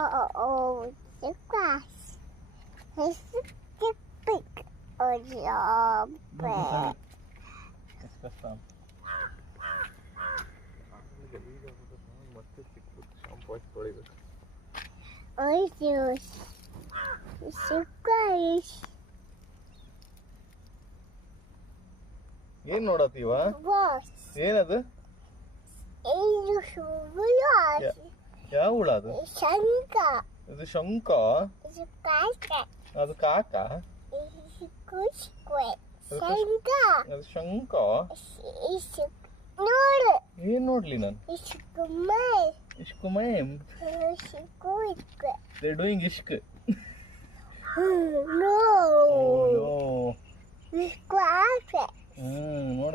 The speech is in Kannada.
Oh, the grass. It's the big job. ಮತ್ತೆ ಸಿಕ್ಬಿಟ್ಟು ಶಾಂಪು ಹಾಕಿ ತೊಳಿಬೇಕು. Oh, it's guys. ಏನ್ ನೋಡತ್ತೀವ? What? ಏನದು? It's a ಯಾವ ಹುಳ ಅದು? ಶಂಕ. ಇದು ಶಂಕ. It's a ಕಾಕ. ಅದು ಕಾಕ. It's a ಕುಸ್ಕುವೆ. ಶಂಕ. ಅದು ಶಂಕ. It's ನೋಡು. ಏನ್ ನೋಡ್ಲಿ ನಾನು? It's ಕುಮೈ. ಇಷ್ಕುಮೈಮ್. It's ಕುಸ್ಕುವೆ. They're doing ishq. No. Oh no. It's ಕಾಕ. ನೋಡ